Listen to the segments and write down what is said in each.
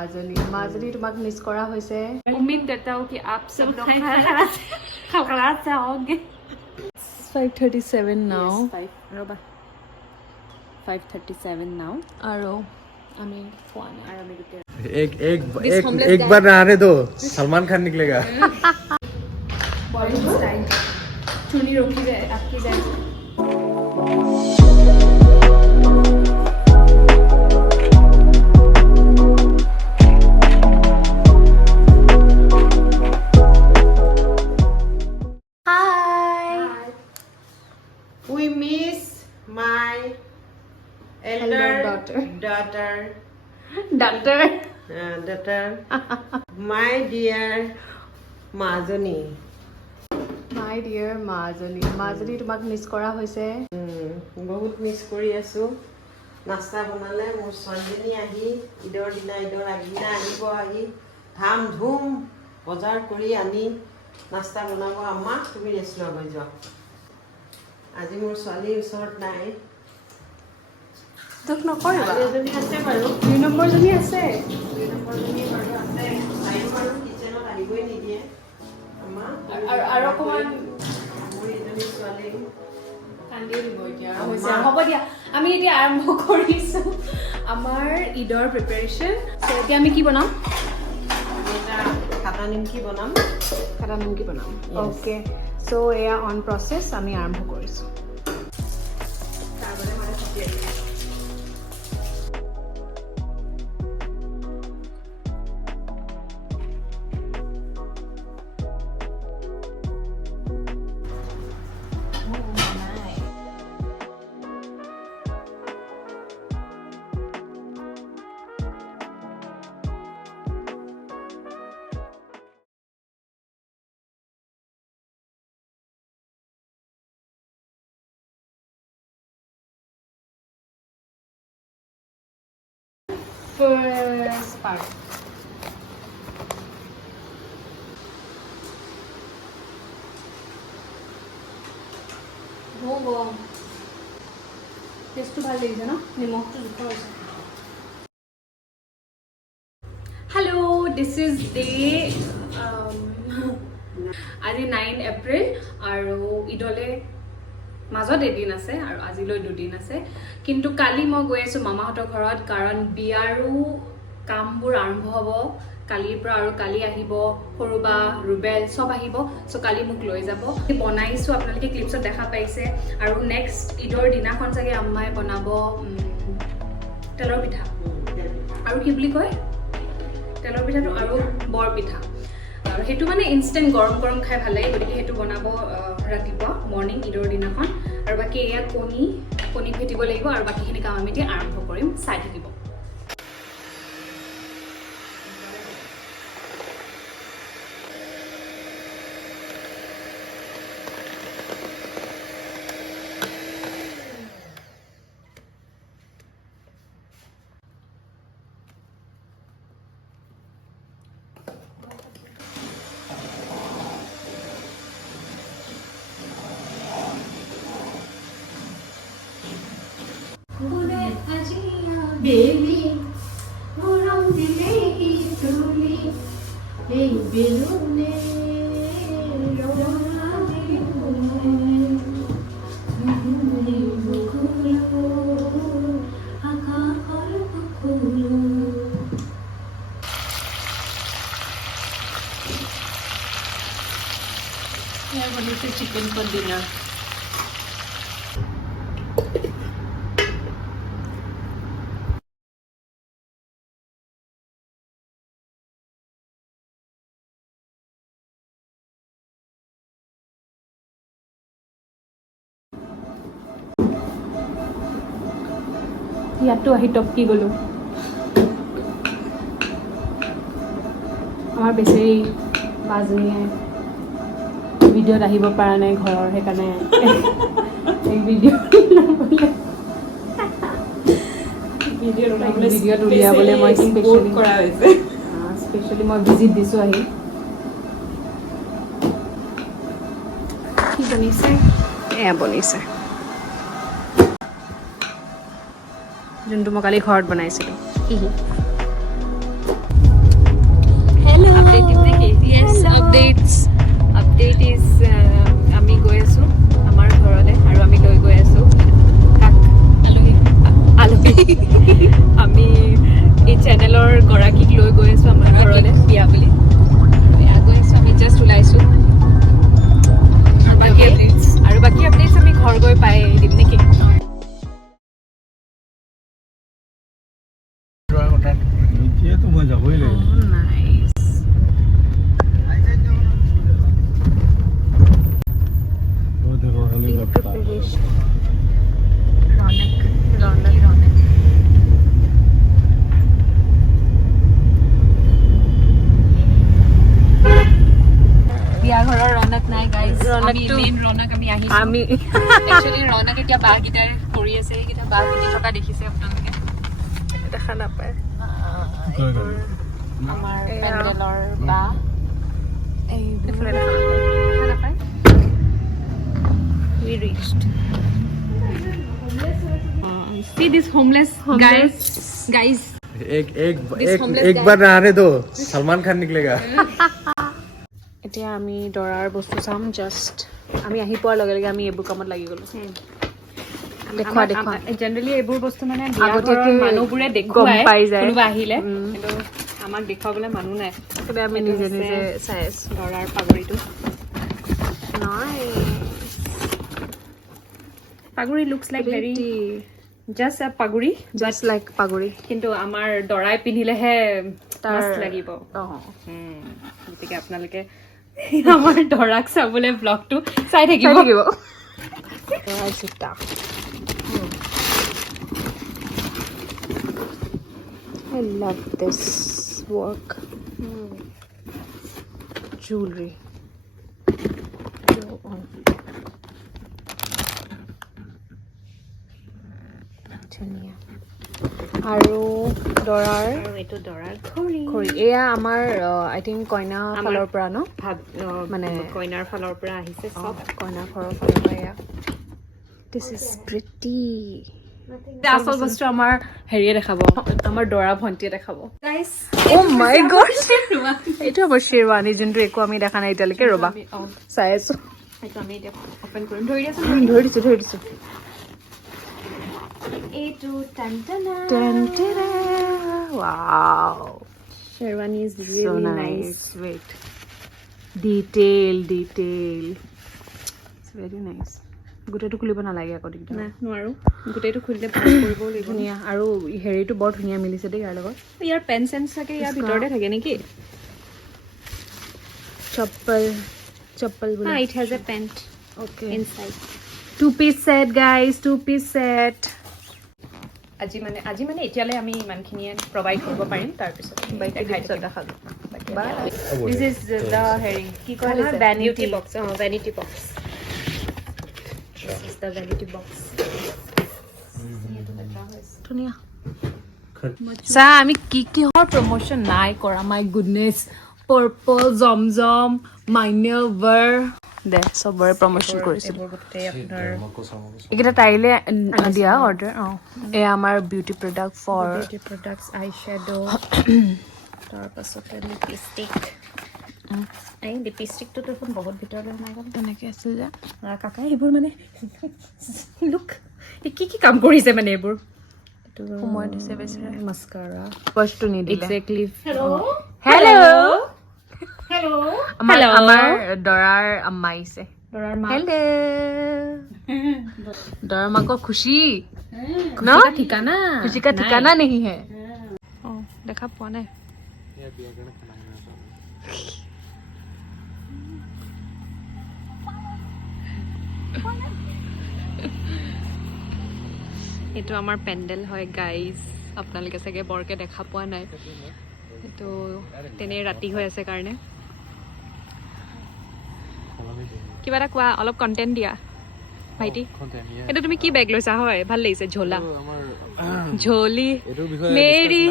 মাজনী তোমাক মিছ কৰা হৈছে उम्मीद करता हूँ कि आप सब लोग खलखलात से आओगे 5:37 now 5:37 now আৰু আমি খোৱা নাই और अभी रुके एक बार नहाने दो सलमान खान निकलेगा बॉलीवुड स्टाइल चुनी रोकी जाए आपकी जाए We miss my elder daughter. My dear মাজনী মাজনী তোমাক মিছ কৰা হৈছে বহুত মিছ কৰি আছোঁ নাস্তা বনালে মোৰ ছোৱালীজনী আহি ঈদৰ আগদিনা আহিব আহি ধাম ধুম বজাৰ কৰি আনি নাস্তা বনাব আম্মা তুমি ৰেষ্ট ল'ব যোৱা আজি মোৰ ছোৱালীৰ ওচৰত নাই দুখ নকৰিবা এজনী আছে বাৰু 2 নম্বৰজনী আছে 2 নম্বৰজনী বাৰু আছে তাইও বাৰু কিচেনত আহিবই নিদিয়ে আম্মা আৰু অকণমান মোৰ এজনী ছোৱালী কান্দিয়ে দিব এতিয়া হৈছে হ'ব দিয়া আমি এতিয়া আৰম্ভ কৰিছোঁ আমাৰ ঈদৰ প্ৰিপাৰেশ্যন এতিয়া আমি কি বনাম এটা খাটা নিমকি বনাম অ'কে চ' এয়া অন প্ৰচেছ আমি আৰম্ভ কৰিছোঁ first part. টেষ্টটো ভাল লাগিছে ন নিমখটো জোখৰ হৈছে হেল্ল' দিছ ইজ ডে আজি 9 এপ্ৰিল আৰু ঈদলৈ মাজত এদিন আছে আৰু আজিলৈ 2 দিন আছে কিন্তু কালি মই গৈ আছোঁ মামাহঁতৰ ঘৰত কাৰণ বিয়াৰো কামবোৰ আৰম্ভ হ'ব কালিৰ পৰা আৰু কালি আহিব সৰুবা ৰুবেল সব আহিব চ' কালি মোক লৈ যাব বনাইছোঁ আপোনালোকে ক্লিপছত দেখা পাইছে আৰু নেক্সট ঈদৰ দিনাখন চাগে আম্মাই বনাব তেলৰ পিঠা আৰু কি বুলি কয় তেলৰ পিঠাটো আৰু বৰ পিঠা আৰু সেইটো মানে ইনষ্টেণ্ট গৰম গৰম খাই ভাল লাগে গতিকে সেইটো বনাব ৰাতিপুৱা মৰ্ণিং ঈদৰ দিনাখন আৰু বাকী এয়া কণী ফেটিব লাগিব আৰু বাকীখিনি কাম আমি এতিয়া আৰম্ভ কৰিম চাই থাকিব বেলি গৰম দিলে তুলি এই বেলুনে चिकन for dinner ইয়াতো আহি টপকি গ'লো আমাৰ বেচেৰি মাজনীয়ে ভিডিঅ'ত আহিব পৰা নাই ঘৰৰ সেইকাৰণে ভিডিঅ'ত উলিয়াবলৈ মই স্পেচিয়েলি মই ভিজিট দিছোঁ আহি কি বনিছে এয়া বনিছে যোনটো মই কালি ঘৰত বনাইছিলোঁ আপডেট ইজ আমি গৈ আছোঁ আমাৰ ঘৰলৈ আৰু আমি লৈ গৈ আছোঁ কাক আলহী আমি এই চেনেলৰ গৰাকীক লৈ গৈ আছোঁ আমাৰ ঘৰলৈ বিয়া বুলি বিয়া গৈ আছোঁ আমি জাষ্ট ওলাইছোঁ আৰু বাকী আপডেটছ আমি ঘৰ গৈ পাই দিম নেকি এতিয়াতো মই যাবই লাগিব বিয়া ঘৰৰ ৰৌনক নাই গাইজ মেইন ৰৌনক আমি আহিছোঁ আমি একচুৱেলি ৰৌনক এতিয়া বাহঁকেইটাই কৰি আছে সেইকেইটা বাহ শুনি থকা দেখিছে আপোনালোকে দেখা নাপায় আমাৰ পেণ্ডেলৰ বাহ এইফালে দেখা নাপায় we reached see this homeless guys एक बार नहाने दो सलमान खान निकलेगा এতিয়া আমি দৰাৰ বস্তু চাম জাষ্ট আমি আহি পোৱাৰ লগে লগে আমি এইবোৰ কামত লাগি গ'লো দেখুৱা জেনেৰেলি এইবোৰ বস্তু মানে আগতীয়াকৈ মানুহবোৰে গম দেখুৱাই পাই যায়। কোনোবা আহিলে কিন্তু আমাক দেখুৱাবলৈ মানুহ নাই চবে আমি নিজে নিজে চাই আছোঁ দৰাৰ পাগুৰিটো পাগুৰি লুকছ লাইক ভেৰি জাষ্ট আ পাগুৰি জাষ্ট লাইক পাগুৰি কিন্তু আমাৰ দৰাই পিন্ধিলেহে তাৰ মস্ত লাগিব অঁ গতিকে আপোনালোকে আমাৰ দৰাক চাবলৈ ব্লগটো চাই থাকিব দৰাৰ জোতা I love this work. Jewelry. ধুনীয়া আৰু দৰাৰ এইটো দৰাৰ ঘড়ী খৰি এয়া আমাৰ আই থিংক কইনা ফালৰ পৰা ন মানে কইনাৰ ফালৰ পৰা আহিছে চব কইনাৰ ঘৰৰ ফালৰ পৰা এয়া দিছ ইজ প্ৰিটি আচল বস্তু আমাৰ হেৰিয়ে দেখাব আমাৰ দৰা ভণ্টিয়ে দেখাব অ' মাই গড এইটো আমাৰ শ্বেৰৱানী যোনটো একো আমি দেখা নাই এতিয়ালৈকে ৰ'বা চাই আছো সেইটো আমি এতিয়া অপেন কৰিম ধৰি আছো ধৰি দিছো এইটো wow Sherwani is so really nice wait detail it's very nice গোটেইটো খুলিব নালাগে আকৌ দিগদাৰ না নোৱাৰো গোটেইটো খুলিলে ভাল কৰিব লাগিব ধুনীয়া আৰু হেৰিটো বৰ ধুনীয়া মিলিছে দেই ইয়াৰ লগত ইয়াৰ পেন চেন্স থাকে ইয়াৰ ভিতৰতে থাকে নেকি চপ্পল বোলে it has a pant okay inside two piece set guys two piece set আজি মানে এতিয়ালৈ আমি ইমানখিনিয়ে প্ৰভাইড কৰিব পাৰিম তাৰপিছত দেখালো this is the হেৰি কি কয় vanity box vanity box this is the vanity box ধুনীয়া চা আমি কিহৰ প্ৰমোশ্যন নাই কৰা মাই গুডনেছ পাৰ্পল জমজম মাইনেভাৰ দে চবৰে প্ৰমোশ্যন কৰিছিলোঁ এইকেইটা তাইলে দিয়া অৰ্ডাৰ অঁ এয়া আমাৰ beauty product for products eye shadow তাৰপাছতে লিপষ্টিক এই লিপষ্টিকটো দেখোন বহুত ভিতৰলৈ সোমাই গ'ল তেনেকৈ আছিল যে কাকাই এইবোৰ মানে লুক কি কাম কৰিছে মানে এইবোৰ সময় দিছে বেছি মাস্কাৰা বস্তু নিদিলে এক্সেক্টলি হেল্ল' আমাৰ দৰাৰ আম্মা আহিছে দৰাৰ মা হেল্ল' দৰাৰ মাকৰ খুশি ন ঠিকানা খুশি কা ঠিকানা নেহি হে অঁ দেখা পোৱা নাই এইটো আমাৰ পেণ্ডেল হয় গাইজ আপোনালোকে চাগে বৰকৈ দেখা পোৱা নাই এইটো তেনেই ৰাতি হৈ আছে কাৰণে কিবা এটা কোৱা অলপ কণ্টেণ্ট দিয়া ভাইটি এইটো তুমি কি বেগ লৈছা হয় ভাল লাগিছে ঝোলা ঝোলি মেৰি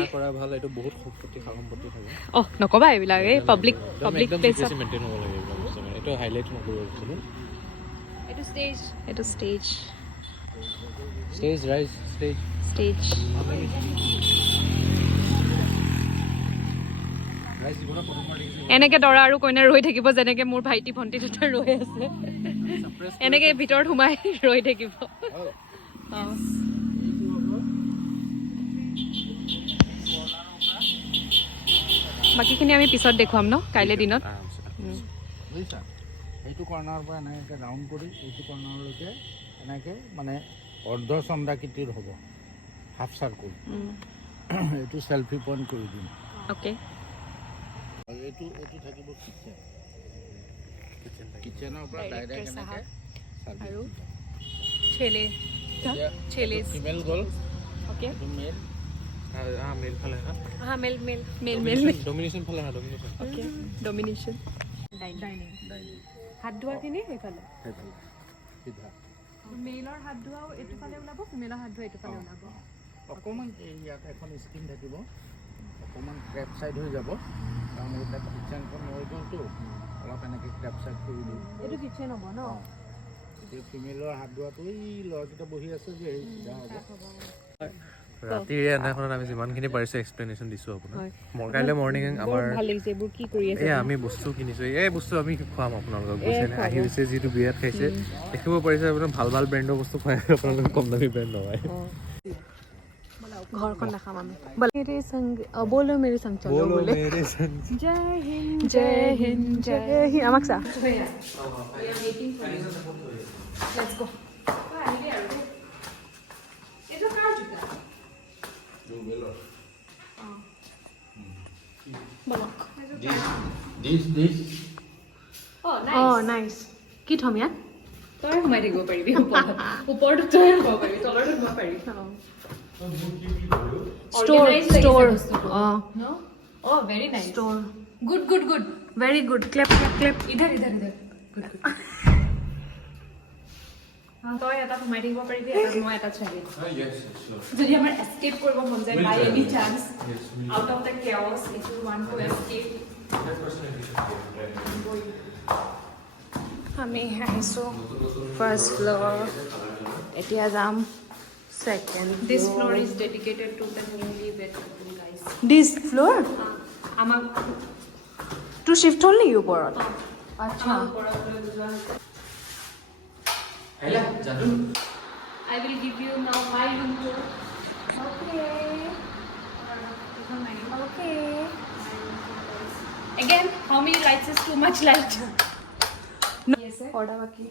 অহ নক'বা এইবিলাক এই পাব্লিক প্লেচত এইটো ষ্টেজ Stage rise, stage. এনেকে দৰা আৰু কইনা ৰৈ থাকিব যেনেকে মোৰ ভাইটি ভণ্টি দুটা ৰৈ আছে এনেকে ভিতৰত সোমাই ৰৈ থাকিব বাকীখিনি আমি পিছত দেখুৱাম ন কাইলৈ দিনত বুজিছা এইটো কৰ্ণাৰৰ পৰা এনেকৈ ৰাউণ্ড কৰি এইটো কৰ্ণাৰলৈকে এনেকৈ মানে অৰ্ধ চন্দ্ৰাকৃতিৰ হ'ব হাফ চাৰ্কুল এইটো চেল্ফি পইণ্ট কৰি দিম অ'কে আৰু এইটো থাকিব কিচেনৰ পৰা ডাইৰেক্ট এনেকৈ আৰু ছেলে ফিমেল গ'ল অ'কে এইটো মেল মেল ফালে হা হা মেল ডমিনেশ্যন ফালে হা ডমিনেশ্যন অ'কে ডমিনেশ্যন ডাইনিং হাত ধোৱাখিনি সেইফালে সিধা মেইলৰ হাত ধোৱাও এইটো ফালে ওলাব ফিমেলৰ হাত ধোৱা এইটো ফালে ওলাব অকণমান এই ইয়াত এখন স্কিন থাকিব অকণমান ক্ৰেপ চাইড হৈ যাব কাৰণ এইবিলাক কিচেনখন হৈ গ'লতো অলপ এনেকৈ ক্ৰেপ চাইড কৰি দিওঁ এইটো কিচেন হ'ব ন এতিয়া ফিমেলৰ হাত ধোৱাটো এই ল'ৰাকেইটা বহি আছে যে সেই চিধা হ'ব ৰাতিৰ এনাখনত আমি যিমানখিনি পাৰিছোঁ এক্সপ্লেনেশ্যন দিছোঁ আপোনাক মোৰ কাইলৈ মৰ্ণিং আমাৰ ভাল লাগিছে এইবোৰ কি কৰি আছে এই আমি বস্তু কিনিছোঁ এই বস্তু আমি খুৱাম আপোনালোকক বুজিছেনে আহি হৈছে যিটো বিয়াত খাইছে দেখিব পাৰিছে আপোনাৰ ভাল ভাল ব্ৰেণ্ডৰ বস্তু খুৱাই আপোনালোকে কম দামী ব্ৰেণ্ড নহয় ঘৰখন দেখাম আমি মেৰে সংগ বলো মেৰে সংগ চলো বোলে জয় হিন্দ জয় হিন্দ জয় হিন্দ আমাক চা লেটস গো এইটো কাৰ জোতা Oh, nice. কি থম ইয়াত? তই সোমাই থাকিব পাৰিবি ওপৰতো তই সোমাব পাৰিবি তলতো সোমাব পাৰিবি Store. No? Oh, very nice. Store. Good. Very good. Clap. Idhar. Good. তই এটা সোমাই থাকিব পাৰিবি এটা মই এটা চাবি যদি আমাৰ এস্কেপ কৰিব মন যায় by any chance out of the chaos if you want to escape আমি আহিছোঁ ফাৰ্ষ্ট ফ্ল'ৰ এতিয়া যাম second This floor is dedicated to the newly wed couple, guys. This floor আমাক টু শ্বিফ্ট হ'ল নেকি ওপৰত আচ্ছা I will give you now my room tour. Okay. Again, how many lights is too much light? Yes, sir. Order বাকী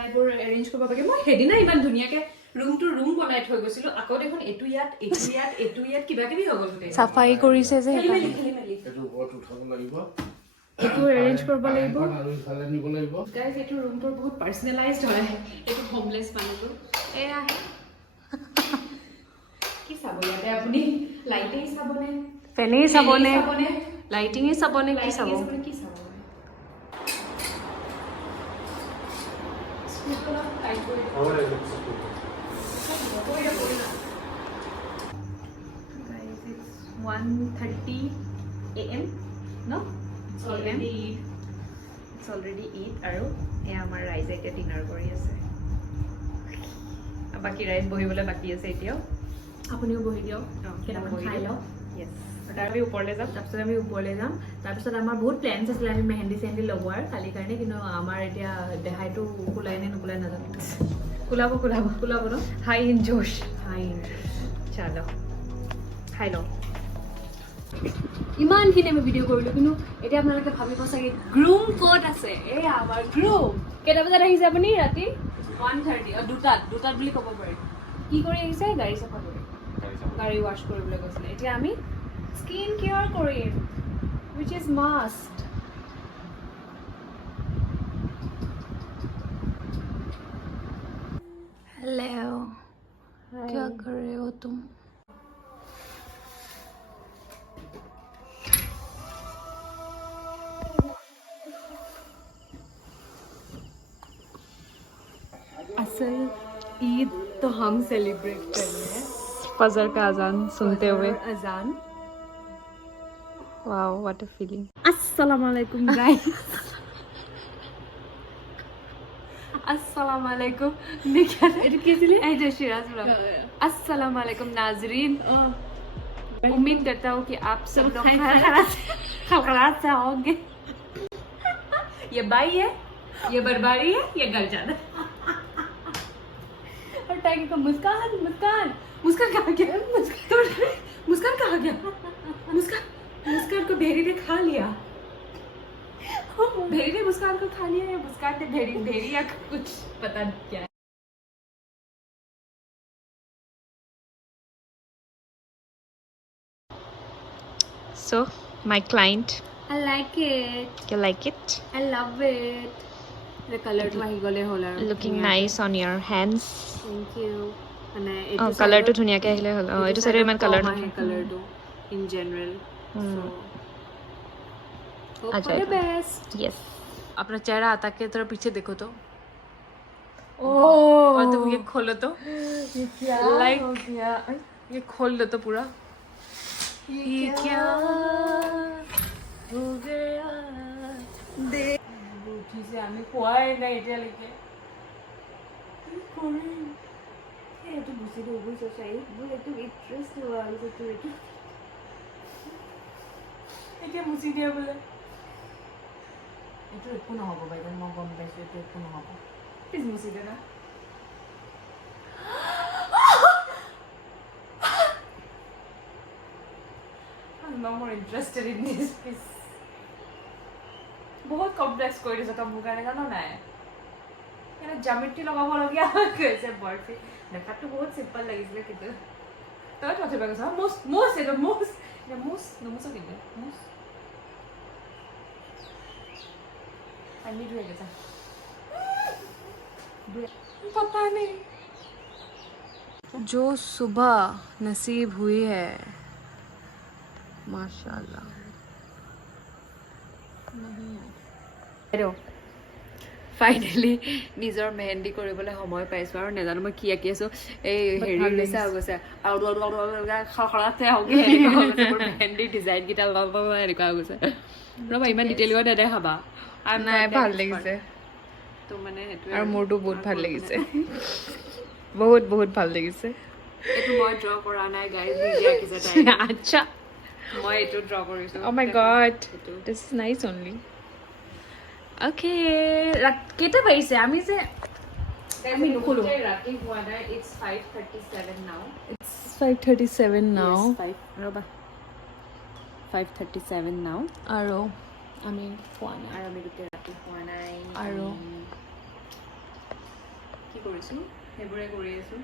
এইবোৰ arrange কৰিব পাৰি মই সেইদিনা ইমান ধুনীয়াকে ৰুম বনাই থৈ গৈছিলোঁ আকৌ দেখোন এইটো ইয়াত কিবা কিবি হৈ গ'ল গোটেই চাফাই কৰিছে যে খেলি মেলি এইটো ওপৰত উঠাব লাগিব এইটো এৰেঞ্জ কৰিব লাগিব আৰু ইফালে নিব লাগিব গাইজ এইটো ৰুমটোৰ বহুত পাৰ্চনেলাইজড হয় এইটো হোমলেছ মানুহটো এয়া কি চাব ইয়াতে আপুনি লাইটেই চাবনে ফেনেই চাবনে লাইটিঙেই চাবনে কি চাব কি চাব Guys, it's 1:30 a.m. No? It's already eat আৰু এয়া আমাৰ ৰাইজে এতিয়া ডিনাৰ কৰি আছে বাকী ৰাইজ বহিবলৈ বাকী আছে এতিয়াও আপুনিও বহি দিয়ক কেইটামান খাই লওক য়েছ তাৰ আমি ওপৰলৈ যাম তাৰপিছত আমাৰ বহুত প্লেনছ আছিলে আমি মেহেন্দি চেহেন্দি লগোৱাৰ কালিৰ কাৰণে কিন্তু আমাৰ এতিয়া দেহাইটো কোলাই নে নোকোলাই নাজানো কোলাব ন হাই ইন জোশ চালো খাই লওঁ ইমানখিনি আমি ভিডিঅ' কৰিলোঁ কিন্তু এতিয়া আপোনালোকে ভাবিব চাগে গ্ৰুম ক'ত আছে এই আমাৰ গ্ৰুম কেইটা বজাত আহিছে আপুনি ৰাতি 1:30 দুটাত বুলি ক'ব পাৰি কি কৰি আহিছে গাড়ী চাফা কৰি গাড়ী ৱাশ্ব কৰিবলৈ গৈছিলে এতিয়া আমি স্কিন কেয়াৰ কৰিম which is must हेलो क्या कर रहे हो तुम असल ईद तो हम सेलिब्रेट कर रहे हैं फजर का अजान सुनते हुए अजान वाओ व्हाट अ फीलिंग अस्सलाम वालेकुम गाइस अस्सलाम वालेकुम এটা কি ছিল এই যে সিরাজ ব্লগ अस्सलाम वालेकुम नाजरीन उम्मीद करता हूँ कि आप सब लोग खलखलात से होंगे। ये बाई है, ये बर्बारी है, ये गल जाना। और टाइगर का मुस्कान मुस्कान मुस्कान कहाँ गया? मुस्कान कहाँ गया? मुस्कान को भेड़ी ने खा लिया। भेड़ी ने मुस्कान को खा लिया या मुस्कान ने भेड़ी या कुछ पता नहीं क्या है। So, my client, I like it. you like it? I love it. The color to ahi gole hola. Looking nice on your hands. Thank you. মানে Oh, color to ধুনীয়াকে আহিলে হল। Oh, এইটো সাইডে ইমান color নহয় color to in general. So hope अच्छा, for the अच्छा। best. Yes. अपना चेहरा आता के तरह पीछे देखो तो। Oh. और तुम ये खोलो तो। Like हो गया? ये खोल दो तो पूरा। ये क्या हो गया? देख। बुद्धि से हमें खुआए नहीं इतना लेके। এইটো বুজি দিব চাই মোৰ এইটো ইন্টাৰেষ্ট হোৱা হৈছে এইটো এতিয়া মুচি দিয়া বোলে। এইটো একো নহ'ব বাইদেউ মই গম পাইছোঁ এইটো একো নহ'ব প্লিজ মুচি দে না। I'm no more interested in this, please. বহুত কমপ্লেক্স কৰি দিছে তই মোৰ কাৰণে জানো নাই। এনে জামিটি লগাবলগীয়া গৈছে বৰফি। দেখাতো বহুত চিম্পল লাগিছিলে কিন্তু তই কথা কৈছ মুচ এইটো মুচ নমুচ কিন্তু মুচ পানী ধুই গৈছা पता नहीं। जो सुबह नसीब हुई है माशाल्लाह। ফাইনেলি নিজৰ মেহেন্দি কৰিবলৈ সময় পাইছোঁ আৰু নাজানো মই কি আঁকি আছোঁ এই হেৰি নিচা হৈ গৈছে আৰু খৰখৰাতে হওঁগে মেহেন্দিৰ ডিজাইনকেইটা এনেকুৱা হৈ গৈছে ৰ'বা ইমান ডিটেইলত নেদেখাবা নাই ভাল লাগিছে তো মানে সেইটোৱে আৰু মোৰটো বহুত ভাল লাগিছে বহুত বহুত ভাল লাগিছে এইটো মই ড্ৰ কৰা নাই গাইজ নিজে আঁকিছে তাই আচ্ছা মই এইটো ড্ৰ কৰিছোঁ Oh my god, this is nice only. Okay, কেইটা পাইছে আমি যে আমি নুখুলো ৰাতি হোৱা নাই ইটছ 5:37 now It's 5:37 now. ৰ'বা 5:37 now আৰু আমি খোৱা নাই আৰু আমি গোটেই ৰাতি হোৱা নাই আৰু কি কৰিছোঁ সেইবোৰে কৰি আছোঁ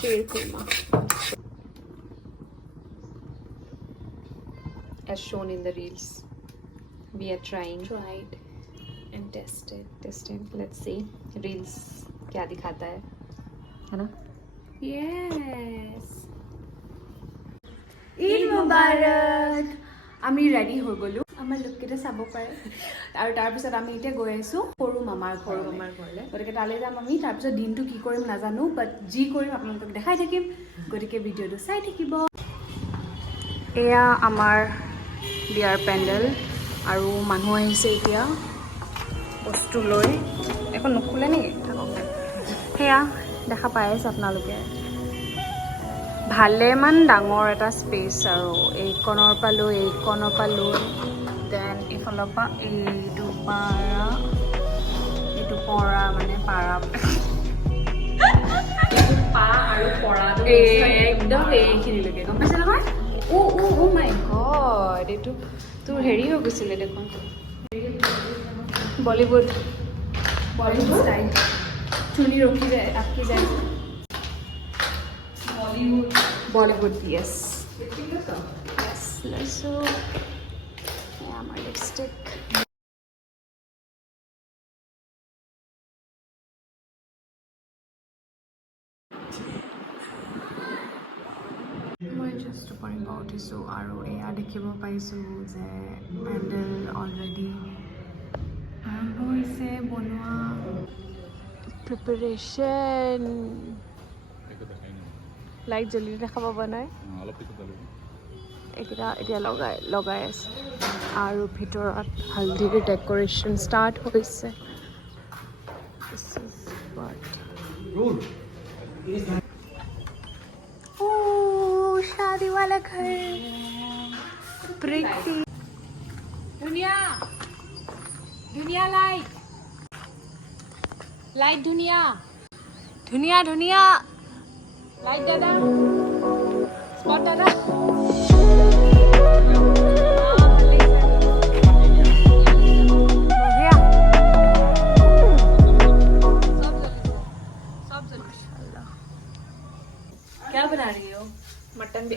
sheer kurma as shown in the reels we are trying tried and tested let's see reels क्या दिखाता है ना yes ঈদ মুবাৰক আমি ৰেডি হৈ গ'লো আমাৰ লুককেইটা চাব পাৰে আৰু তাৰপিছত আমি এতিয়া গৈ আছোঁ সৰু মামাৰ ঘৰলৈ গতিকে তালৈ যাম আমি তাৰপিছত দিনটো কি কৰিম নাজানো বাট যি কৰিম আপোনালোকক দেখাই থাকিম গতিকে ভিডিঅ'টো চাই থাকিব এয়া আমাৰ বিয়াৰ পেণ্ডেল আৰু মানুহ আহিছে এতিয়া বস্তু লৈ এখন নুখুলে নেকি সেয়া দেখা পাই আছে আপোনালোকে ভালেমান ডাঙৰ এটা স্পেচ আৰু এইকণৰ পৰা লৈ দেন এইফালৰ পৰা এইটো পৰা মানে পাৰা পা আৰু পৰাটো একদম এইখিনিলৈকে গম পাইছে নহয় অ' মাই গড এইটো তোৰ হেৰি হৈ গৈছিলে দেখোন বলিউড ষ্টাইল চুলি ৰখি যায় আঁকি যায় Bollywood, yes. Yes, so yeah, my lipstick. মই জাষ্ট টোপনিৰ পৰা উঠিছোঁ আৰু এয়া দেখিব পাইছোঁ যে পেণ্ডেল অলৰেডি আৰম্ভ হৈছে বনোৱা প্ৰিপাৰেশ্যন লাইট জ্বলি দেখা পাব নাই এইকেইটা এতিয়া লগাই আছে আৰু ভিতৰত হালধিৰ ডেকোৰেশ্যন ষ্টাৰ্ট হৈছে This is what. Oh, शादी वाला घर प्रीति दुनिया दुनिया लाइट दुनिया धुनिया धुनिया लाइट दादा स्पॉट दादा क्या बना रही हो मटन भी